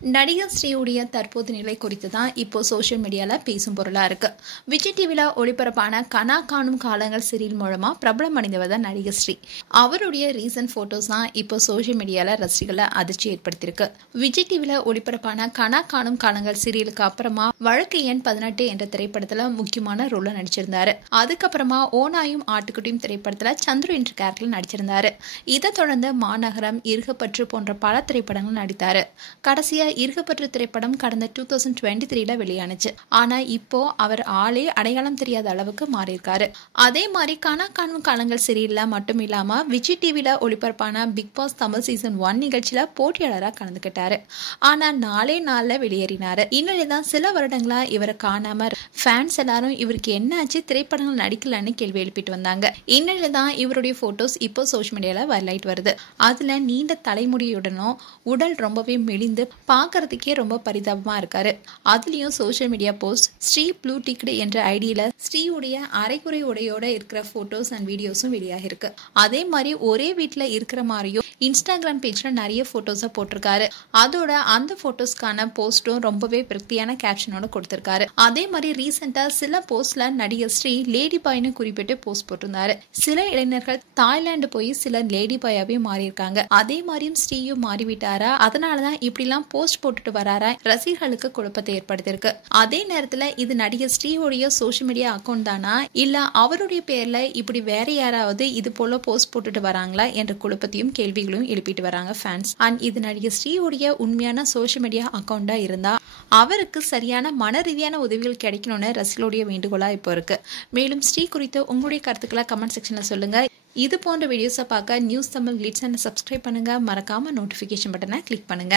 நடிகர் ஸ்ரீவுடைய தற்போது நிலை குறித்து தான் இப்போ சோஷியல் மீடியால பேசும் பொருளா இருக்கு. விஜய் டிவில ஒளிபரப்பான கனா காணும் காலங்கள் சீரியல் மூலமா பிரபலம் அடைந்தவர் தான் நடிகர் ஸ்ரீ. அவருடைய ரீசன்ட் போட்டோஸ் தான் இப்போ சோஷியல் மீடியால ரசிகர்களை அதிர்ச்சி ஏற்படுத்தியிருக்கு. விஜய் டிவில ஒளிபரப்பான கனா காணும் காலங்கள் சீரியலுக்கு அப்புறமா வழக்கு எண் 18 என்ற திரைப்படத்துல முக்கியமான ரோல்ல நடிச்சிருந்தாரு. அதுக்கப்புறமா ஓனாயும் ஆட்டுக்குட்டியும் திரைப்படத்துல சந்துரு என்ற கேரக்டர்ல நடிச்சிருந்தாரு. இதை தொடர்ந்து மாநகரம், இருகப்பற்று போன்ற பல திரைப்படங்கள் நடித்தாரு. கடைசியா இருகப்பற்று திரைப்படம் கடந்த 2023ல வெளியானுச்சு. ஆனா இப்போ அவர் ஆளே அடையாளம் தெரியாத அளவுக்கு மாறியிருக்காரு. அதே மாதிரி கனா காணும் காலங்கள் சீரியல்ல மட்டும் இல்லாம விஜய் டிவில ஒளிபரப்பான பிக் பாஸ் தமிழ் சீசன் 1 நிகழ்ச்சியில போட்டியாளராக கலந்துக்கிட்டாரு. ஆனா நாள்ல வெளியேறினாரு. இந்நிலைதான் சில வருடங்களா இவரை காணாம ஃபேன்ஸ் எல்லாரும் இவருக்கு என்ன ஆச்சு, திரைப்படங்கள் நடிக்கலன்னு கேள்வி எழுப்பிட்டு வந்தாங்க. இந்நிலைதான் இவருடைய போட்டோஸ் இப்போ சோஷியல் மீடியால வைரலாயிட்டு வருது. அதுல நீண்ட தலைமுடியுடனும் உடல் ரொம்பவே மெலிந்து பார்க்கறதுக்கே ரொம்ப பரிதாபமா இருக்காரு. அதுலயும் social media post Sri blue ticked என்ற ஐடியில ஸ்ரீவுடைய அரைக்குறை உடையோட இருக்கிற போட்டோஸ் அண்ட் வீடியோஸும் வெளியாகிருக்கு. அதே மாதிரி ஒரே வீட்டுல இருக்கிற மாதிரியும் இன்ஸ்டாகிராம் பேஜ்ல நிறைய போட்டோஸை போட்டிருக்காரு. அதோட அந்த போட்டோஸ்க்கான போஸ்டும் ரொம்பவே விருத்தியான கேப்ஷனோட கொடுத்திருக்காரு. அதே மாதிரி ரீசெண்டா சில போஸ்ட்ல நடிகர் ஸ்ரீ லேடி பாய்னு குறிப்பிட்டு போஸ்ட் போட்டிருந்தாரு. சில இளைஞர்கள் தாய்லாந்து போய் சில லேடி பாயாவே மாறியிருக்காங்க. அதே மாதிரியும் ஸ்ரீயும் மாறிவிட்டாரா, அதனாலதான் இப்படிலாம் போஸ்ட் போட்டுட்டு வராரா, ரசிகர்களுக்கு குழப்பத்தை ஏற்படுத்தியிருக்கு. அதே நேரத்துல இது நடிகர் ஸ்ரீவுடைய சோஷியல் மீடியா அக்கௌண்ட் தானா, இல்ல அவருடைய பேர்ல இப்படி வேற யாராவது இது போல போஸ்ட் போட்டுட்டு வராங்களா என்ற குழப்பத்தையும் கேள்விகளும் எழுப்பிட்டு வராங்க ஃபேன்ஸ். அண்ட் இது நடிகர் ஸ்ரீவுடைய உண்மையான சோஷியல் மீடியா அக்கௌண்டா இருந்தா அவருக்கு சரியான மன ரீதியான உதவிகள் கிடைக்கணும்னு ரசிகர்களுடைய வேண்டுகோளா இப்போ இருக்கு. மேலும் ஸ்ரீ குறித்து உங்களுடைய கருத்துக்களை கமெண்ட் செக்ஷன்ல சொல்லுங்க. இது போன்ற வீடியோஸை பார்க்க நியூஸ் தமிழ் கிளிட்ஸ் சப்ஸ்கிரைப் பண்ணுங்க. மறக்காம நோட்டிபிகேஷன் பட்டனை கிளிக் பண்ணுங்க.